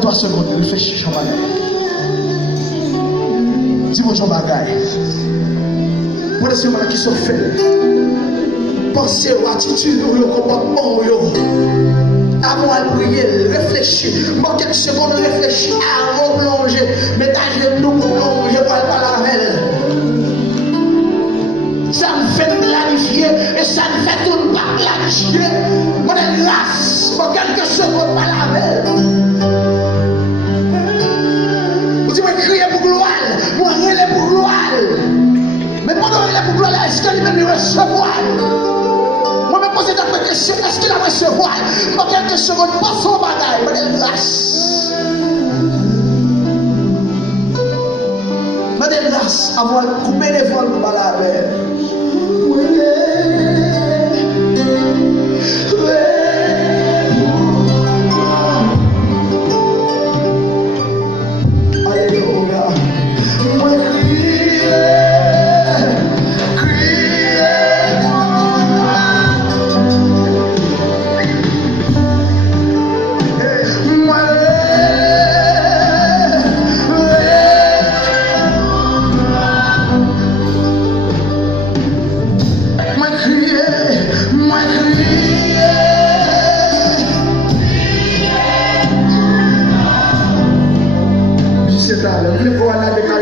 Prends 3 secondes, réfléchis, champagne. Dis-moi ton bagage. Pour les semaines qui sont faites, pensez aux attitudes, aux comportements, avant de prier, réfléchis. Moi, quelques secondes, réfléchis avant de plonger. Mettez genoux pour plonger, pour aller la velle. Ça me fait planifier et ça me fait tout pas planifier. Moi, je grâce pour quelques secondes, pas la velle. Vous dites, moi, crier pour gloire, moi, relais pour gloire. Mais pendant relais pour gloire, est-ce qu'il va me recevoir? Moi, me poser la question, est-ce qu'il va me recevoir? Moi, quelques secondes, pas son bagaille, moi, je grâce. Moi, je grâce avant de couper les vols pour la velle.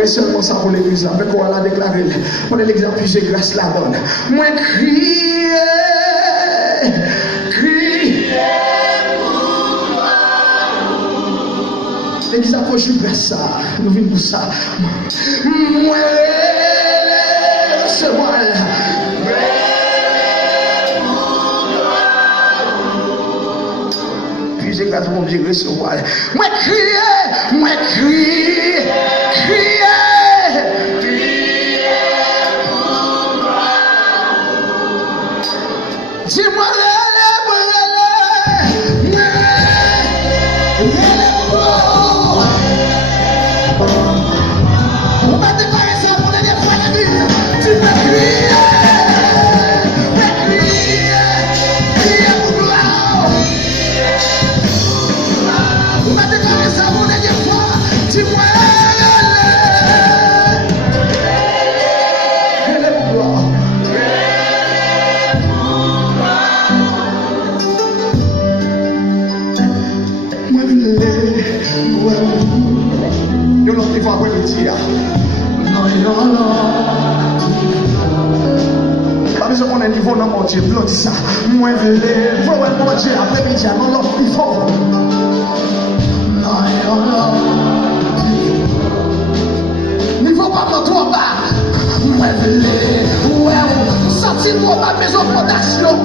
Seulement ça pour l'église là, mais qu'on va la déclarer. Prenez l'exemple, j'ai grâce la donne. Moi crier, l'église a pour jouer grâce ça, nous venons pour ça. Moi recevoir. Puis j'ai grâce pour Dieu recevoir. Moi crier, dis-moi on va déclarer ça pour la dernière fois la vie. Tu peux crier pour gloire. On va déclarer ça pour la dernière fois. Dis-moi il faut après le dire. Non. Pas besoin qu'on ait un niveau dans mon Dieu. L'autre dit ça. Moi, je veux mon Dieu après le dire. Non, il faut. Non. Il faut pas me trop bas. Moi, je veux sentir trop bas mes opérations.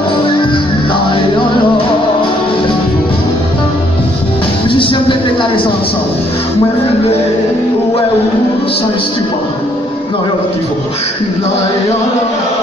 Non. J'aime déclarer ça ensemble. Moi, je veux, sans instrument. Non, il y a qui faut. Non.